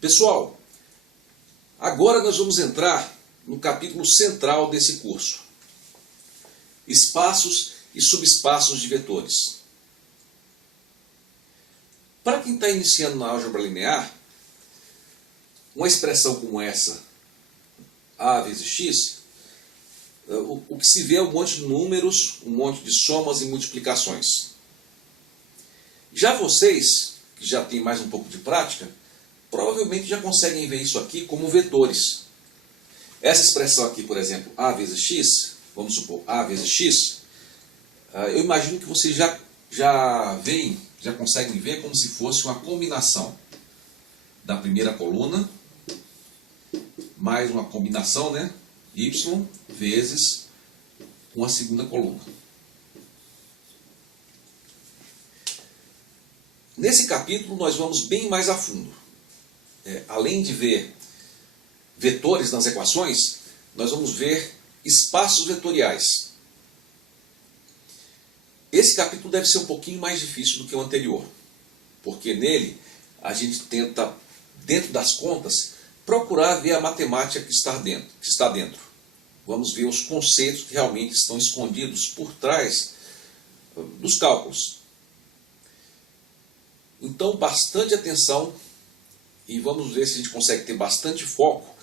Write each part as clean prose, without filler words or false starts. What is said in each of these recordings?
Pessoal, agora nós vamos entrar no capítulo central desse curso. Espaços e subespaços de vetores. Para quem está iniciando na álgebra linear, uma expressão como essa, A vezes X, o que se vê é um monte de números, um monte de somas e multiplicações. Já vocês, que já têm mais um pouco de prática, provavelmente já conseguem ver isso aqui como vetores. Essa expressão aqui, por exemplo, A vezes X, vamos supor A vezes X, eu imagino que vocês já conseguem ver como se fosse uma combinação da primeira coluna, mais uma combinação, né? Y vezes uma segunda coluna. Nesse capítulo nós vamos bem mais a fundo. Além de ver vetores nas equações, nós vamos ver espaços vetoriais. Esse capítulo deve ser um pouquinho mais difícil do que o anterior, porque nele a gente tenta, dentro das contas, procurar ver a matemática que está dentro. Vamos ver os conceitos que realmente estão escondidos por trás dos cálculos. Então, bastante atenção e vamos ver se a gente consegue ter bastante foco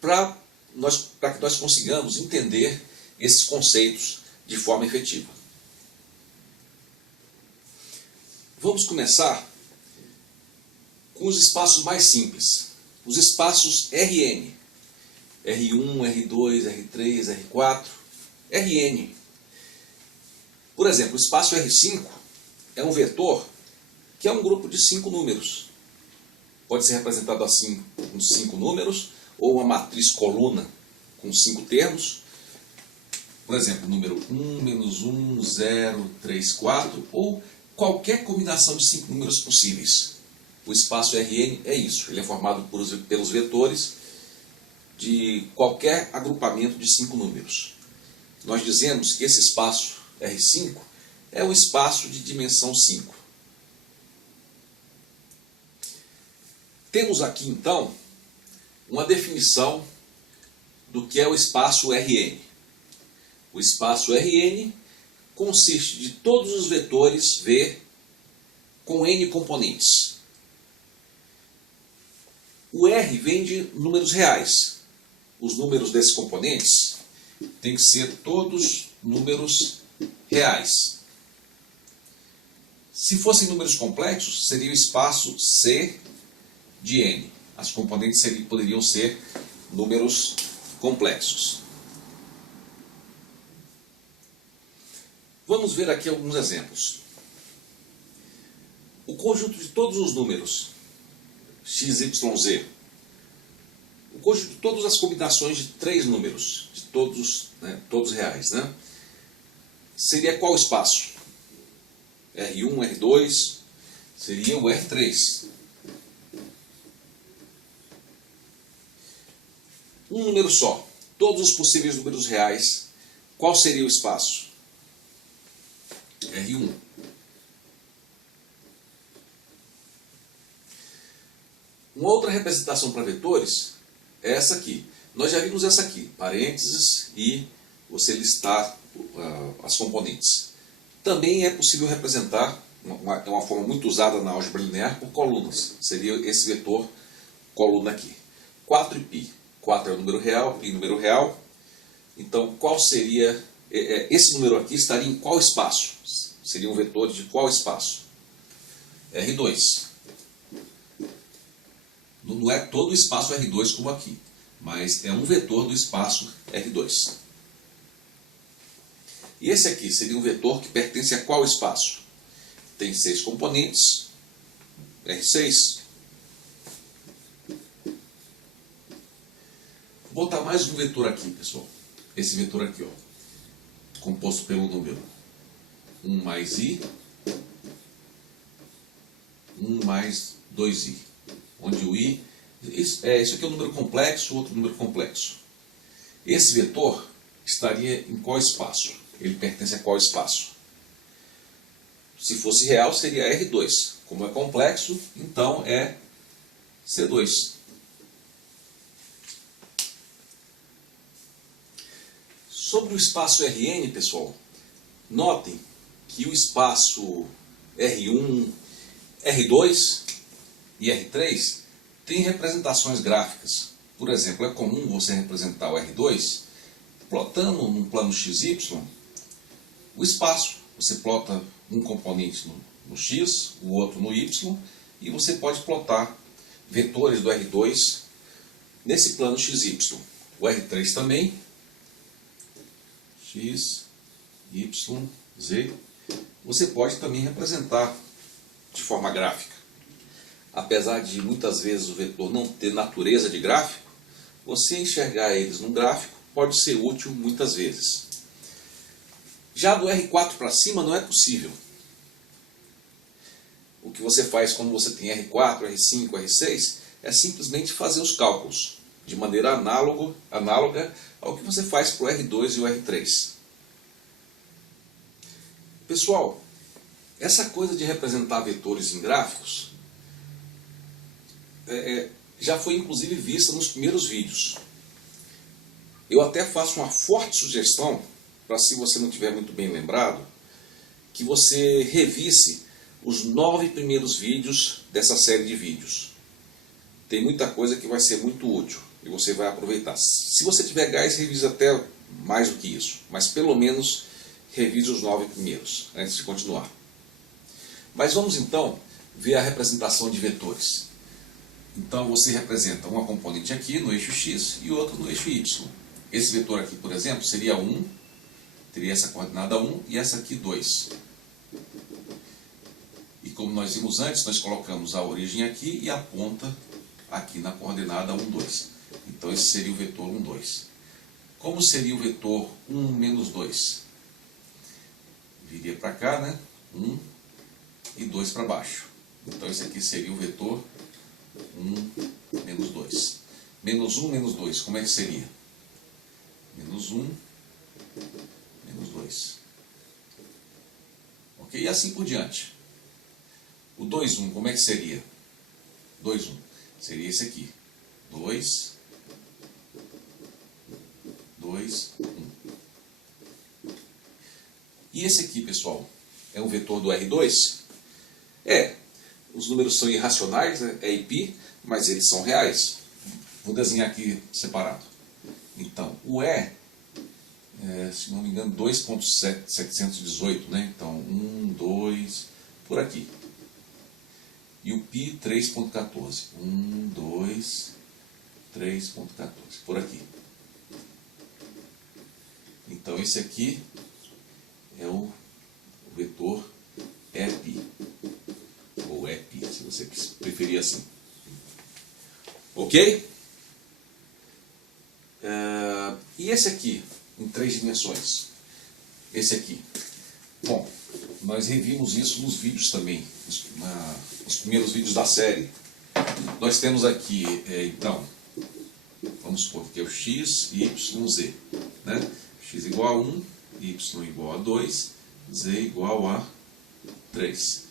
para que nós consigamos entender esses conceitos de forma efetiva. Vamos começar com os espaços mais simples, os espaços Rn, R1, R2, R3, R4, Rn. Por exemplo, o espaço R5 é um vetor que é um grupo de 5 números. Pode ser representado assim com 5 números, ou uma matriz coluna com 5 termos. Por exemplo, número 1, menos 1, 0, 3, 4, ou qualquer combinação de 5 números possíveis. O espaço Rn é isso, ele é formado pelos vetores de qualquer agrupamento de 5 números. Nós dizemos que esse espaço R5 é o espaço de dimensão 5. Temos aqui então uma definição do que é o espaço Rn. O espaço Rn consiste de todos os vetores V com n componentes. O R vem de números reais. Os números desses componentes têm que ser todos números reais. Se fossem números complexos, seria o espaço C de n. As componentes poderiam ser números complexos. Vamos ver aqui alguns exemplos. O conjunto de todos os números x, y, z. O conjunto de todas as combinações de 3 números, de todos reais, né? Seria qual espaço? R1, R2, seria o R3. Um número só, todos os possíveis números reais, qual seria o espaço? R1. Uma outra representação para vetores é essa aqui. Nós já vimos essa aqui, parênteses e você listar as componentes. Também é possível representar, é uma forma muito usada na álgebra linear, por colunas. Seria esse vetor coluna aqui. 4 e π. 4 é o número real, π número real. Então, qual seria... esse número aqui estaria em qual espaço? Seria um vetor de qual espaço? R2. Não é todo o espaço R2 como aqui, mas é um vetor do espaço R2. E esse aqui seria um vetor que pertence a qual espaço? Tem 6 componentes, R6. Vou botar mais um vetor aqui, pessoal. Esse vetor aqui, ó, composto pelo número 1 mais i, 1 mais 2i. Onde o i... Isso aqui é um número complexo, outro número complexo. Esse vetor estaria em qual espaço? Ele pertence a qual espaço? Se fosse real, seria R2. Como é complexo, então é C2. Sobre o espaço Rn, pessoal, notem que o espaço R1, R2 e R3 tem representações gráficas. Por exemplo, é comum você representar o R2 plotando num plano XY o espaço. Você plota um componente no X, o outro no Y, e você pode plotar vetores do R2 nesse plano XY. O R3 também, X, Y, Z. Você pode também representar de forma gráfica. Apesar de muitas vezes o vetor não ter natureza de gráfico, você enxergar eles num gráfico pode ser útil muitas vezes. Já do R4 para cima não é possível. O que você faz quando você tem R4, R5, R6 é simplesmente fazer os cálculos de maneira análoga ao que você faz para o R2 e o R3. Pessoal, essa coisa de representar vetores em gráficos já foi inclusive vista nos primeiros vídeos. Eu até faço uma forte sugestão, para se você não estiver muito bem lembrado, que você revisse os 9 primeiros vídeos dessa série de vídeos. Tem muita coisa que vai ser muito útil e você vai aproveitar. Se você tiver gás, revise até mais do que isso, mas pelo menos revise os 9 primeiros, antes de continuar. Mas vamos então ver a representação de vetores. Então você representa uma componente aqui no eixo X e outra no eixo Y. Esse vetor aqui, por exemplo, seria 1, teria essa coordenada 1 e essa aqui 2. E como nós vimos antes, nós colocamos a origem aqui e a ponta aqui na coordenada 1, 2. Então esse seria o vetor 1, 2. Como seria o vetor 1, menos 2? Viria para cá, né? 1 e 2 para baixo. Então esse aqui seria o vetor 1, menos 2. Menos 1, menos 2, como é que seria? Menos 1, menos 2. Ok? E assim por diante. O 2, 1, como é que seria? 2, 1. Seria esse aqui. 2, 2, 1. E esse aqui, pessoal, é um vetor do R2? Os números são irracionais, né? É π, mas eles são reais. Vou desenhar aqui separado. Então, o E, se não me engano, 2.718, né? Então, 1, 2, por aqui. E o π, 3.14. 1, 2, 3.14, por aqui. Então, esse aqui é o vetor EΠ, ou EPI, se você preferir assim. Ok? E esse aqui, em 3 dimensões? Esse aqui. Bom, nós revimos isso nos vídeos também, nos primeiros vídeos da série. Nós temos aqui, então, vamos supor que é o x, y, z. Né? X igual a 1, y igual a 2, z igual a 3.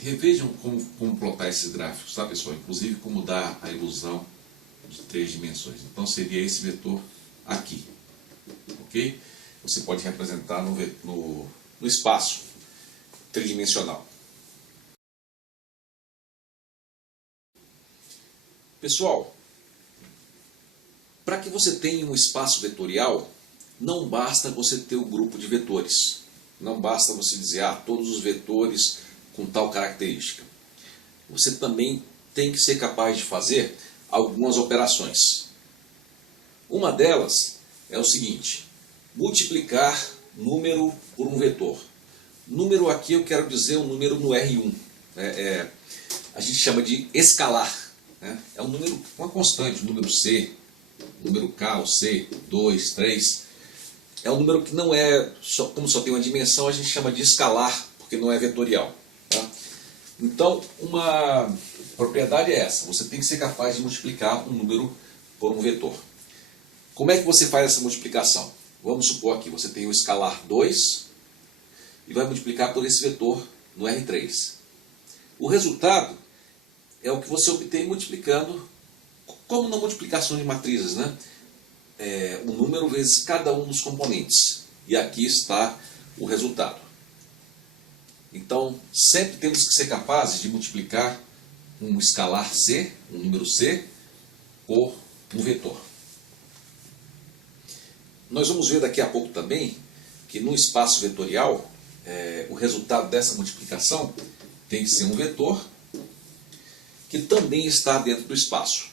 Revejam como plotar esses gráficos, tá, pessoal? Inclusive como dar a ilusão de 3 dimensões. Então seria esse vetor aqui. Ok? Você pode representar no espaço tridimensional. Pessoal, para que você tenha um espaço vetorial, não basta você ter o grupo de vetores. Não basta você dizer, todos os vetores com tal característica. Você também tem que ser capaz de fazer algumas operações. Uma delas é o seguinte: multiplicar número por um vetor. Número aqui eu quero dizer um número no R1. A gente chama de escalar. Né? É um número, uma constante, um número C, um número K ou C, 2, 3. É um número que não é, como só tem uma dimensão, a gente chama de escalar, porque não é vetorial. Tá? Então, uma propriedade é essa: você tem que ser capaz de multiplicar um número por um vetor. Como é que você faz essa multiplicação? Vamos supor aqui, você tem o escalar 2 e vai multiplicar por esse vetor no R3. O resultado é o que você obtém multiplicando, como na multiplicação de matrizes, né? O número vezes cada um dos componentes. E aqui está o resultado. Então, sempre temos que ser capazes de multiplicar um escalar C, um número C, por um vetor. Nós vamos ver daqui a pouco também que no espaço vetorial, o resultado dessa multiplicação tem que ser um vetor que também está dentro do espaço.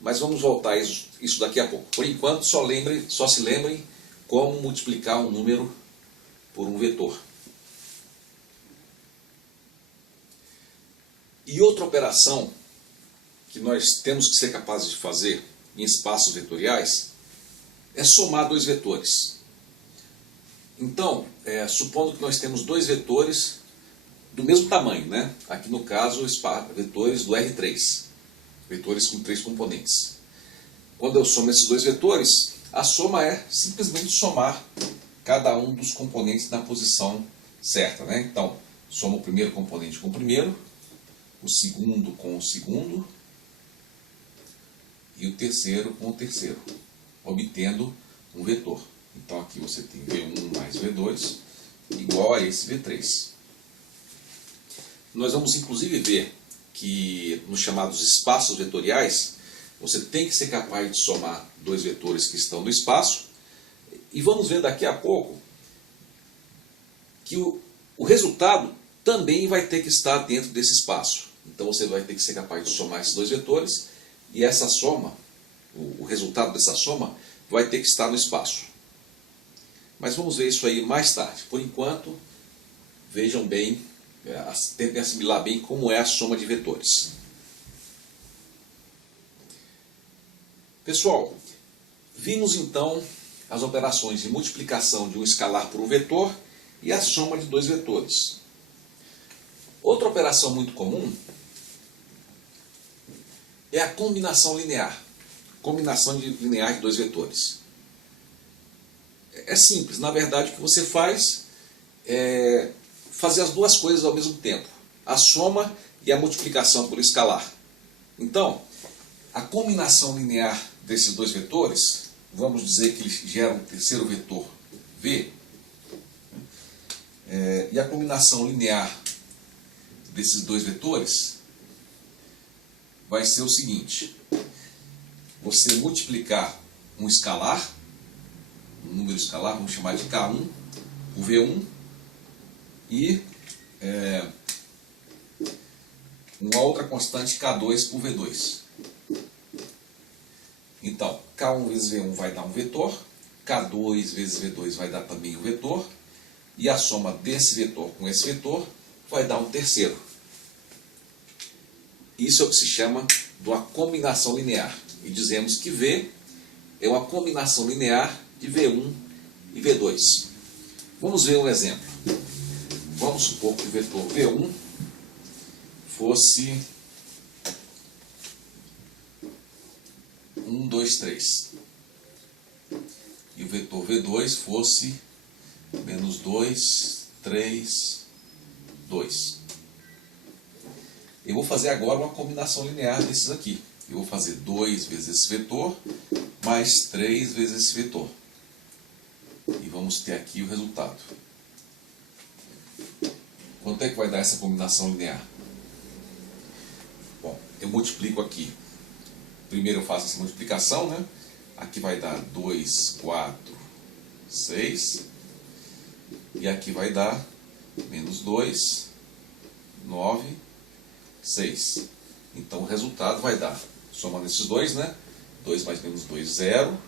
Mas vamos voltar a isso daqui a pouco. Por enquanto, só se lembrem como multiplicar um número por um vetor. E outra operação que nós temos que ser capazes de fazer em espaços vetoriais é somar dois vetores. Então, supondo que nós temos dois vetores do mesmo tamanho, né? Aqui no caso, vetores do R3, vetores com 3 componentes. Quando eu somo esses dois vetores, a soma é simplesmente somar cada um dos componentes na posição certa, né? Então, soma o primeiro componente com o primeiro, o segundo com o segundo e o terceiro com o terceiro, obtendo um vetor. Então aqui você tem V1 mais V2 igual a esse V3. Nós vamos inclusive ver que nos chamados espaços vetoriais, você tem que ser capaz de somar dois vetores que estão no espaço, e vamos ver daqui a pouco que o resultado também vai ter que estar dentro desse espaço. Então você vai ter que ser capaz de somar esses dois vetores, e essa soma, o resultado dessa soma, vai ter que estar no espaço. Mas vamos ver isso aí mais tarde. Por enquanto, vejam bem, tentem assimilar bem como é a soma de vetores. Pessoal, vimos então as operações de multiplicação de um escalar por um vetor e a soma de dois vetores. Outra operação muito comum é a combinação linear. Combinação linear de dois vetores. É simples, na verdade o que você faz é fazer as duas coisas ao mesmo tempo. A soma e a multiplicação por escalar. Então, a combinação linear desses dois vetores, vamos dizer que eles geram um terceiro vetor V, e a combinação linear desses dois vetores vai ser o seguinte: você multiplicar um escalar, um número escalar, vamos chamar de K1 por V1, e uma outra constante K2 por V2. Então, K1 vezes V1 vai dar um vetor, K2 vezes V2 vai dar também um vetor, e a soma desse vetor com esse vetor vai dar um terceiro. Isso é o que se chama de uma combinação linear. E dizemos que V é uma combinação linear de V1 e V2. Vamos ver um exemplo. Vamos supor que o vetor V1 fosse 1, 2, 3. E o vetor V2 fosse menos 2, 3, 2. Eu vou fazer agora uma combinação linear desses aqui. Eu vou fazer 2 vezes esse vetor, mais 3 vezes esse vetor. E vamos ter aqui o resultado. Quanto é que vai dar essa combinação linear? Bom, eu multiplico aqui. Primeiro eu faço essa multiplicação, né? Aqui vai dar 2, 4, 6. E aqui vai dar menos 2, 9, 6. Então o resultado vai dar, somando esses dois, né? 2 mais menos 2, 0.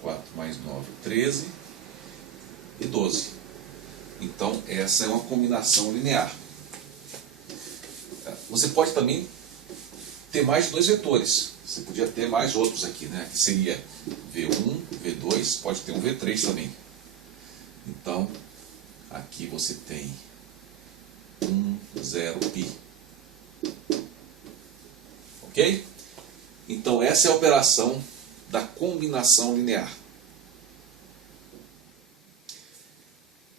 4 mais 9, 13. E 12. Então essa é uma combinação linear. Você pode também ter mais de dois vetores. Você podia ter mais outros aqui, né? Que seria V1, V2, pode ter um V3 também. Então, aqui você tem 1, 0, π. Ok? Então, essa é a operação da combinação linear.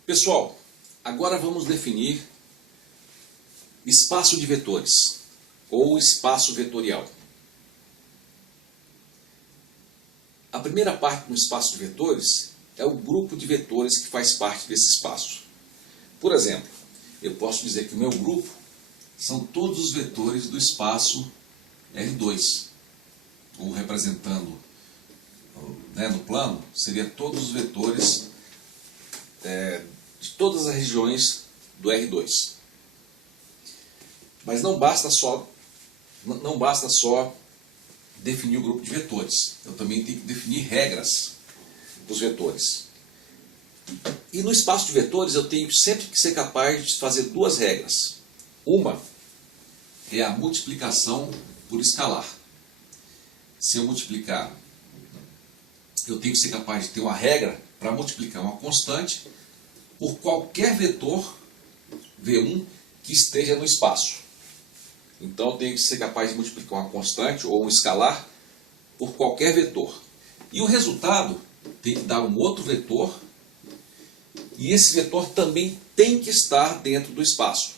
Pessoal, agora vamos definir Espaço de vetores, ou espaço vetorial. A primeira parte do espaço de vetores é o grupo de vetores que faz parte desse espaço. Por exemplo, eu posso dizer que o meu grupo são todos os vetores do espaço R2, ou representando, né, no plano, seria todos os vetores de todas as regiões do R2. Mas não basta só definir o grupo de vetores. Eu também tenho que definir regras dos vetores. E no espaço de vetores eu tenho sempre que ser capaz de fazer duas regras. Uma é a multiplicação por escalar. Se eu multiplicar, eu tenho que ser capaz de ter uma regra para multiplicar uma constante por qualquer vetor V1 que esteja no espaço. Então eu tenho que ser capaz de multiplicar uma constante ou um escalar por qualquer vetor. E o resultado tem que dar um outro vetor, e esse vetor também tem que estar dentro do espaço.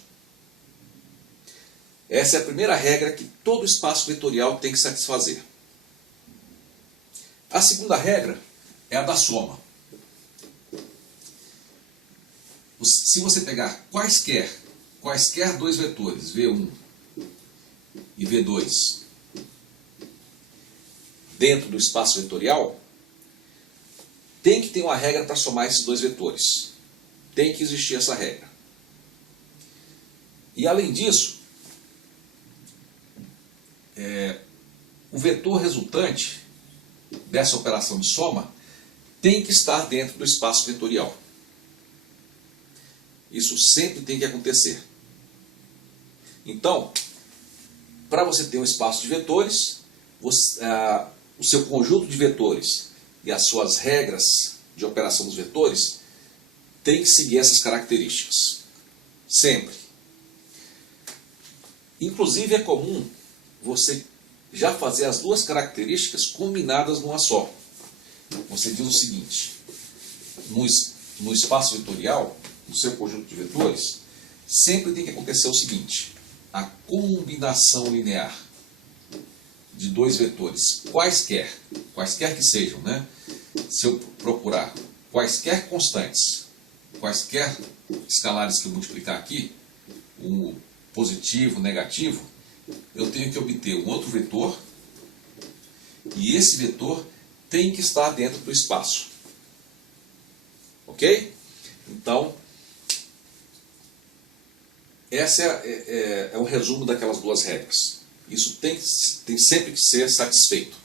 Essa é a primeira regra que todo espaço vetorial tem que satisfazer. A segunda regra é a da soma. Se você pegar quaisquer dois vetores, V1 e V2, dentro do espaço vetorial, tem que ter uma regra para somar esses dois vetores. Tem que existir essa regra. E além disso, o vetor resultante dessa operação de soma tem que estar dentro do espaço vetorial. Isso sempre tem que acontecer. Então, para você ter um espaço de vetores, o seu conjunto de vetores e as suas regras de operação dos vetores tem que seguir essas características. Sempre. Inclusive é comum você já fazer as duas características combinadas numa só. Você diz o seguinte: no espaço vetorial, no seu conjunto de vetores, sempre tem que acontecer o seguinte: a combinação linear de dois vetores, quaisquer que sejam, né? Se eu procurar quaisquer constantes, quaisquer escalares que eu multiplicar aqui, um positivo, negativo, eu tenho que obter um outro vetor, e esse vetor tem que estar dentro do espaço. Ok? Então, essa é um resumo daquelas duas regras. Isso tem sempre que ser satisfeito.